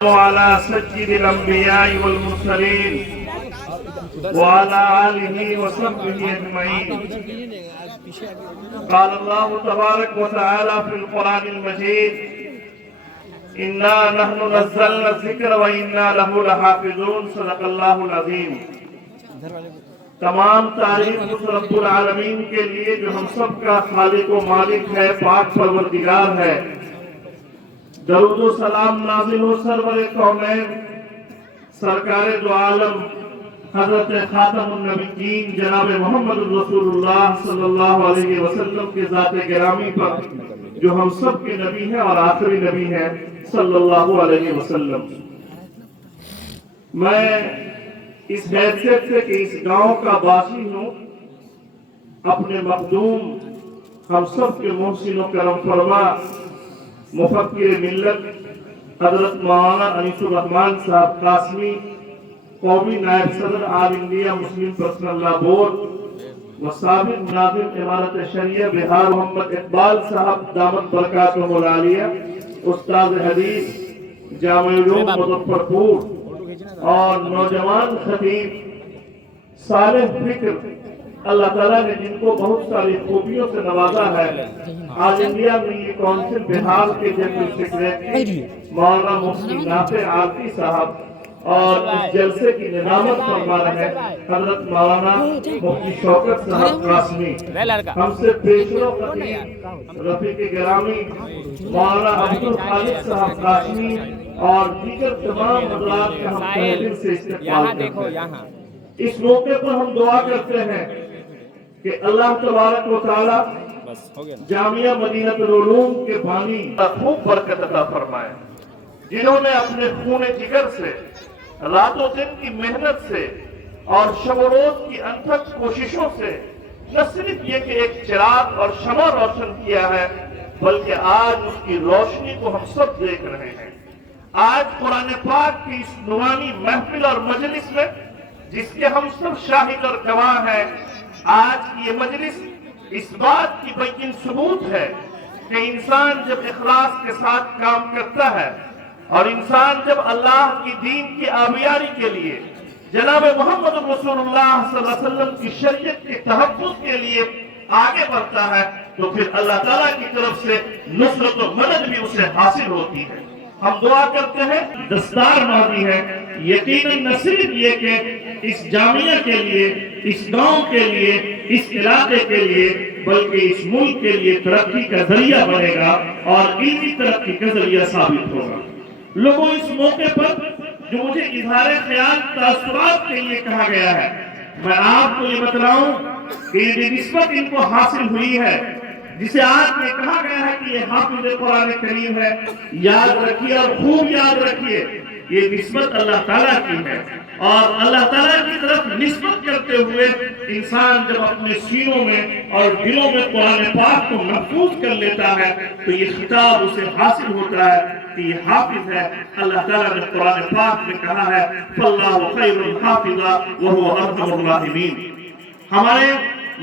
وعلى سيد الأنبياء والمرسلين وعلى آله وصحبه أجمعين. قال الله تبارك وتعالى في القرآن المجيد: إنا نحن نزلنا الذكر وإنا له لحافظون. صدق اللہ العظیم. تمام تعریف اس رب العالمین کے لیے جو ہم سب کا خالق و مالک ہے، پاک پروردگار ہے. درود و سلام نازل ہو سرور کونین سرکار دو عالم حضرت خاتم النبیین جناب محمد رسول اللہ صلی اللہ علیہ وسلم کے ذات گرامی پر، جو ہم سب کے نبی ہیں اور آخری نبی ہیں صلی اللہ علیہ وسلم. میں اس حیثیت سے کہ اس گاؤں کا باسی ہوں، اپنے مخدوم ہم سب کے محسن و کرم فرما مفکر ملت حضرت مولانا انیس الرحمن صاحب قاسمی، قومی نائب صدر آل انڈیا مسلم پرسنل لا بورڈ و سابق ناظم امارت شریعہ بہار محمد اقبال صاحب دامت برکاتہم العالیہ، استاد حدیث جامع علوم مظفر پور اور نوجوان خطیب صالح فکر، اللہ تعالیٰ نے جن کو بہت ساری خوبیوں سے نوازا ہے. آج انڈیا میں یہ کونسل بہار کے جنرل سیکریٹری مولانا مفتی نافع عارفی صاحب اور اس جلسے کی نظامت فرما رہے حضرت مولانا مفتی شوکت صاحب قاسمی. ہم سے پیشرو خطیب رفیق گرامی مولانا عبدالخالق صاحب قاسمی اور دیگر تمام حضرات کا ہم تہہ دل سے استقبال کرتے ہیں. اس موقع پر ہم دعا کرتے ہیں کہ اللہ تبارک و تعالی جامعہ مدینہ العلوم کے بانی خوب برکت عطا فرمائے، جنہوں نے اپنے خون جگر سے، رات و دن کی محنت سے اور شب و روز کی انتھک کوششوں سے نہ صرف یہ کہ ایک چراغ اور شمع روشن کیا ہے، بلکہ آج اس کی روشنی کو ہم سب دیکھ رہے ہیں. آج قرآن پاک کی اس نورانی محفل اور مجلس میں، جس کے ہم سب شاہد اور گواہ ہیں، آج کی یہ مجلس اس بات کی بین ثبوت ہے کہ انسان جب اخلاص کے ساتھ کام کرتا ہے اور انسان جب اللہ کی دین کی آبیاری کے لیے، جناب محمد رسول اللہ صلی اللہ علیہ وسلم کی شریعت کے تحفظ کے لیے آگے بڑھتا ہے، تو پھر اللہ تعالیٰ کی طرف سے نصرت و مدد بھی اسے حاصل ہوتی ہے. ہم دعا کرتے ہیں، دستار ماضی ہے یقیناً نہ صرف یہ کہ اس جامعہ کے لیے، اس گاؤں کے لیے، اس علاقے کے لیے، بلکہ اس ملک کے لیے ترقی کا ذریعہ بنے گا اور علمی ترقی کا ذریعہ ثابت ہوگا. لوگوں، اس موقع پر جو مجھے اظہار خیال تاثرات کے لیے کہا گیا ہے، میں آپ کو یہ بتلاؤں کہ یہ نسبت ان کو حاصل ہوئی ہے جسے آج میں کہا گیا ہے کہ یہ حافظ قرآن کریم ہے. یاد رکھیے اور خوب یاد رکھیے، یہ نسبت اللہ تعالیٰ کی ہے، اور اللہ تعالیٰ کی طرف نسبت کرتے ہوئے انسان جب اپنے سینوں میں اور دلوں میں قرآن پاک کو محفوظ کر لیتا ہے تو یہ خطاب اسے حاصل ہوتا ہے کہ یہ حافظ ہے. اللہ تعالیٰ نے قرآن پاک میں کہا ہے فَاللَّهُ خَيْرٌ حَافِظًا وَهُوَ أَرْحَمُ الرَّاحِمِينَ. ہمارے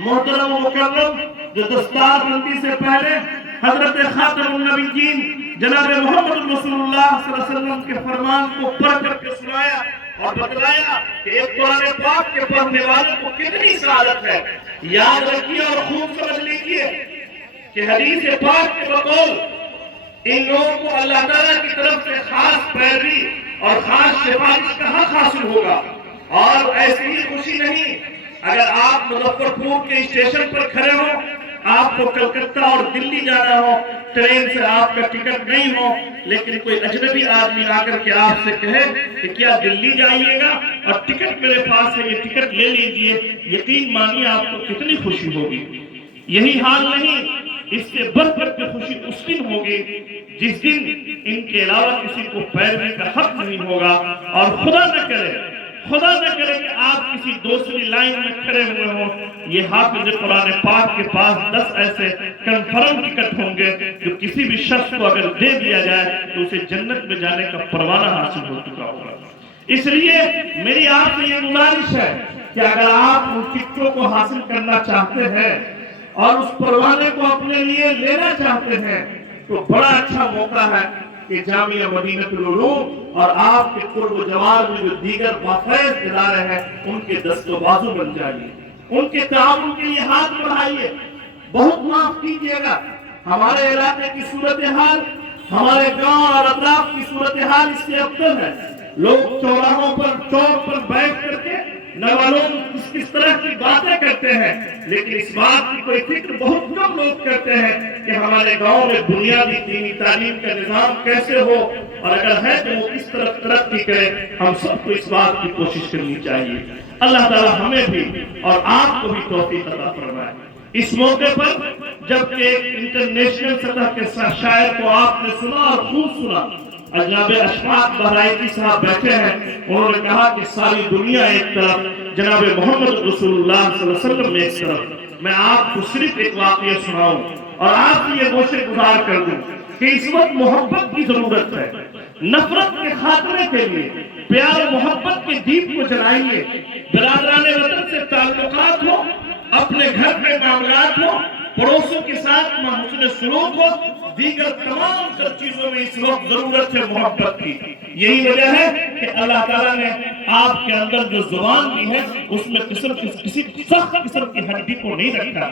محترم و مکرم جو دستار بندی سے پہلے حضرت خاتم النبیین جناب محمد رسول اللہ صلی اللہ علیہ وسلم کے فرمان کو پڑھ کر کے سنایا اور بتلایا کہ ایک قرآن پاک کے پڑھنے والے کو کتنی سعادت ہے. یاد رکھیے اور خوب سمجھ لیجیے کہ حدیث پاک کے بقول ان لوگوں کو اللہ تعالیٰ کی طرف سے خاص پیروی اور خاص سفارش کا حق حاصل ہوگا. اور ایسی ہی خوشی نہیں، اگر آپ مظفر پور کے اسٹیشن پر کھڑے ہوں، آپ کو کلکتہ اور دلی جانا ہو، ٹرین سے آپ کا ٹکٹ نہیں ہو، لیکن کوئی اجنبی آدمی آ کر کے آپ سے کہے کہ کیا دلی جائیے گا اور ٹکٹ میرے پاس ہے، یہ ٹکٹ لے لیجئے، یقین مانیے آپ کو کتنی خوشی ہوگی. یہی حال نہیں، اس سے بڑھ کر کے خوشی اس دن ہوگی جس دن ان کے علاوہ کسی کو پیروی کا حق نہیں ہوگا. اور خدا نہ کرے کہ آپ کسی دوسری لائن میں کھڑے ہوئے ہوں، یہ حافظ قرآن پاک کے پاس 10 ایسے کنفرم ٹکٹ ہوں گے جو کسی بھی شخص کو اگر دے دیا جائے تو اسے جنت میں جانے کا پروانہ حاصل ہو چکا ہوگا. اس لیے میری آپ سے یہ گزارش ہے کہ اگر آپ ان ٹکٹوں کو حاصل کرنا چاہتے ہیں اور اس پروانے کو اپنے لیے لینا چاہتے ہیں تو بڑا اچھا موقع ہے کہ جامعہ مدینہ العلوم اور آپ کے قرب و جوار میں جو دیگر بافیض ادارے ہیں ان کے دست و بازو بن جائیے، ان کے تعاون کے لیے ہاتھ بڑھائیے۔ بہت معاف کیجیے گا، ہمارے علاقے کی صورتحال، ہمارے گاؤں اور اطراف کی صورتحال اس سے افضل ہے۔ لوگ چوراہوں پر چوک پر بیٹھ کر کے نوالوں کس طرح کی باتیں کرتے ہیں، لیکن اس بات کی کوئی فکر بہت کم لوگ کرتے ہیں کہ ہمارے گاؤں میں بنیادی دینی تعلیم کا نظام کیسے ہو، اور اگر ہے تو وہ کس طرح ترقی کرے۔ ہم سب کو اس بات کی کوشش کرنی چاہیے۔ اللہ تعالیٰ ہمیں بھی اور آپ کو بھی توفیق عطا فرمائے۔ اس موقع پر جب کہ انٹرنیشنل سطح کے شاعر کو آپ نے سنا اور خوب سنا، جناب اشفاق بہرائچی صاحب بیٹھے ہیں، انہوں نے کہا کہ ساری دنیا ایک طرف، جناب محمد رسول اللہ صلی اللہ علیہ وسلم ایک طرف۔ میں آپ کو صرف ایک واقعہ سناؤں اور آپ سے یہ گوشے گزار کر دوں کہ اس وقت محبت کی ضرورت ہے۔ نفرت کے خاتمے کے لیے پیار و محبت کے دیپ کو جلائیے۔ برادران وطن سے تعلقات ہو، اپنے گھر کے معاملات ہو، پڑوسوں کے ساتھ حسن سلوک ہو، دیگر تمام تر چیزوں میں اس وقت ضرورت ہے محبت کی۔ یہی وجہ ہے کہ اللہ تعالیٰ نے آپ کے اندر جو زبان دی ہے اس میں کسی سخت قسم کی ہڈی کو نہیں رکھا۔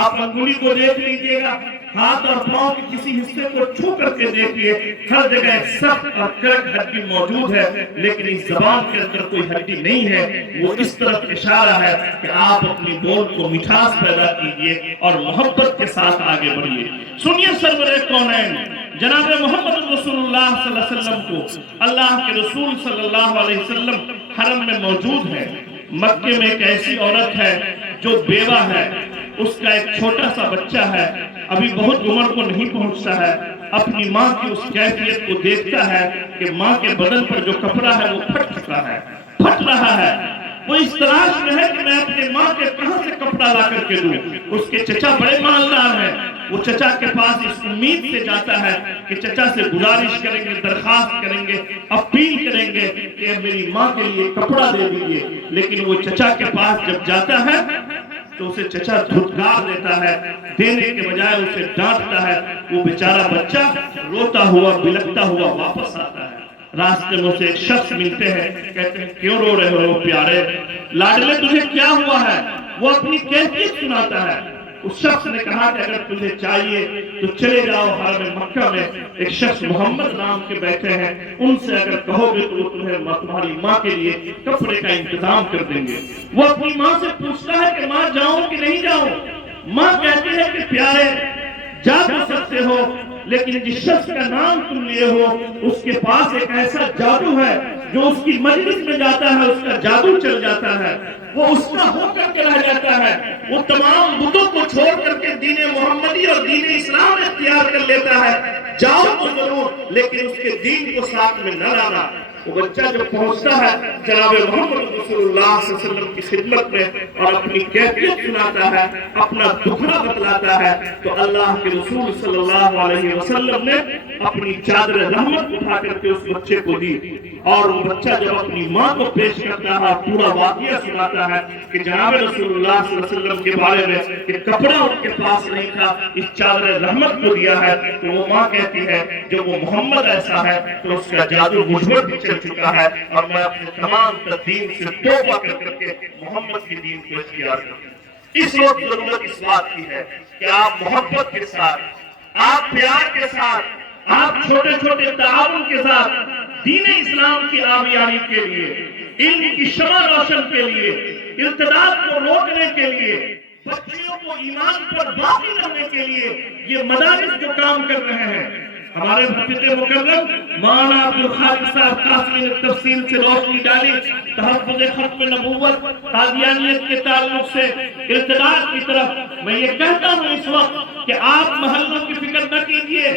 آپ انگلی کو دیکھ لیجئے گا، ہاتھ اور پاؤں کے کسی حصے کو چھو کر کے دیکھیے، ہر جگہ سخت اور کڑک ہڈی موجود ہے، لیکن اس زبان کے اندر کوئی ہڈی نہیں ہے۔ وہ اس طرف اشارہ ہے کہ آپ اپنی بول کو مٹھاس پیدا کیجئے اور محبت کے ساتھ آگے بڑھیے۔ سنیے سرور کونین جناب محمد رسول اللہ صلی اللہ علیہ وسلم کو اللہ کے رسول صلی اللہ علیہ وسلم حرم میں موجود ہے۔ مکے میں ایک ایسی عورت ہے جو بیوہ ہے، اس کا ایک چھوٹا سا بچہ ہے، ابھی بہت عمر کو نہیں پہنچتا ہے۔ اپنی ماں کی اس کیفیت کو دیکھتا ہے کہ ماں کے بدن پر جو کپڑا ہے وہ پھٹ چکا ہے، پھٹ رہا ہے۔ وہ اس تلاش میں ہے کہ میں اپنی ماں کے کہاں سے کپڑا لا کر کے دوں۔ اس کے چچا بڑے مالدار ہیں، وہ چچا کے پاس اس امید سے جاتا ہے کہ چچا سے گزارش کریں گے، درخواست کریں گے، اپیل کریں گے کہ میری ماں کے لیے کپڑا دے دیجیے۔ لیکن وہ چچا کے پاس جب جاتا ہے تو اسے چچا دھتکار دیتا ہے، دینے کے بجائے اسے ڈانٹتا ہے۔ وہ بیچارہ بچہ روتا ہوا بلکتا ہوا واپس آتا ہے۔ راستے میں اسے ایک شخص ملتے ہیں، کہتے ہیں کیوں رو رہے ہو پیارے، لاڈلے تجھے کیا ہوا ہے؟ وہ اپنی کیفیت سناتا ہے۔ اس شخص نے کہا کہ اگر تجھے چاہیے تو چلے جاؤ حرم مکہ میں، ایک شخص محمد نام کے بیٹھے ہیں، ان سے اگر کہو گے تو وہ تمہیں تمہاری ماں کے لیے کپڑے کا انتظام کر دیں گے۔ وہ اپنی ماں سے پوچھتا ہے کہ ماں جاؤں کہ نہیں جاؤں؟ ماں کہتی ہے کہ پیارے جا تو سکتے ہو، لیکن جس شخص کا نام تم لیے ہو اس کے پاس ایک ایسا جادو ہے، جو اس کی مجلس میں جاتا ہے اس کا جادو چل جاتا ہے، وہ اس کا ہو کر کے رہ جاتا ہے، وہ تمام بتوں کو چھوڑ کر کے دین محمدی اور دین اسلام اختیار کر لیتا ہے۔ جاؤ تو ضرور، لیکن اس کے دین کو ساتھ میں نہ لانا۔ وہ بچہ جب پہنچتا ہے جناب محمد رسول اللہ صلی اللہ علیہ وسلم کی خدمت میں اور اپنی کیفیت سناتا ہے، اپنا دکھڑا بتلاتا ہے، تو اللہ کے رسول صلی اللہ علیہ وسلم نے اپنی چادر رحمت اٹھا کر کے اس بچے کو دی، اور وہ بچہ جب اپنی ماں کو پیش کرتا ہے پورا واقعہ سناتا ہے کہ جناب رسول اللہ صلی اللہ علیہ وسلم کے بارے میں کہ کپڑا ان کے پاس نہیں تھا، اس چادر رحمت کو دیا ہے، تو وہ ماں کہتی ہے جو وہ محمد ایسا ہے تو اس کا جادو مجھ پر بھی چل چکا ہے، اور میں اپنے تمام دین سے توبہ کر کے محمد کی دین کو اختیار کروں۔ اس وقت ضرورت اس بات کی ہے کہ آپ محبت کے ساتھ، آپ پیار کے ساتھ، آپ چھوٹے چھوٹے تعاون کے ساتھ دین اسلام کی آبیاری کے لیے، علم کی شمع روشن کے لیے، ارتداد کو روکنے کے لیے، بچیوں کو ایمان پر باقی رہنے کے لیے یہ مدارس جو کام کر رہے ہیں، ہمارے حافظ مکرم مولانا عبدالخالق صاحب قاسمی نے تفصیل سے روشنی ڈالی، تحفظ ختم نبوت، قادیانیت کے تعلق سے ارتداد کی طرف۔ میں یہ کہتا ہوں اس وقت کہ آپ محلوں کی فکر نہ کیجئے،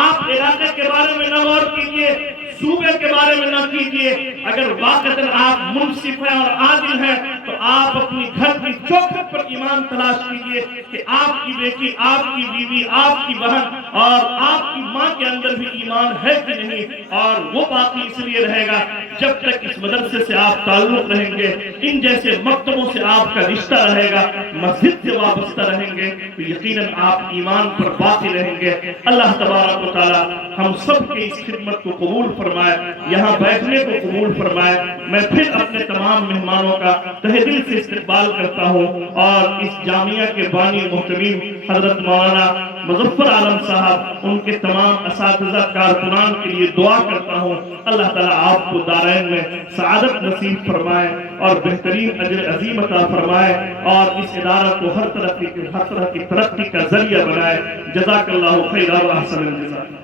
آپ علاقے کے بارے میں نہ غور کیجئے، صوبے کے بارے بارے میں نہ کیجیے. اگر واقعتاً آپ منصف ہیں اور عادل ہیں تو آپ اپنی گھر کی چوکھٹ پر ایمان تلاش کیجیے کہ آپ کی بیٹی، آپ کی بیوی، آپ کی بہن اور آپ کی ماں کے اندر بھی ایمان ہے کہ نہیں. اور وہ باقی اس لیے رہے گا جب تک اس مدرسے سے آپ تعلق رہیں گے، ان جیسے مکتبوں سے آپ کا رشتہ رہے گا، مسجد سے وابستہ رہیں گے تو یقیناً آپ ایمان پر باقی رہیں گے. اللہ تبارک و تعالی ہم سب کی اس خدمت کو قبول فرمائے، یہاں بیٹھنے کو قبول فرمائے. میں پھر اپنے تمام مہمانوں کا تہہ دل سے استقبال کرتا ہوں اور اس جامعہ کے بانی محترم حضرت مولانا مظفر عالم صاحب، ان کے تمام اساتذہ کارکنان کے لیے دعا کرتا ہوں. اللہ تعالیٰ آپ کو دارین میں سعادت نصیب فرمائے اور بہترین اجر عظیم عطا فرمائے اور اس ادارہ کو ہر طرح کی ترقی کا ذریعہ بنائے. جزاک اللہ خیر و احسن الجزا.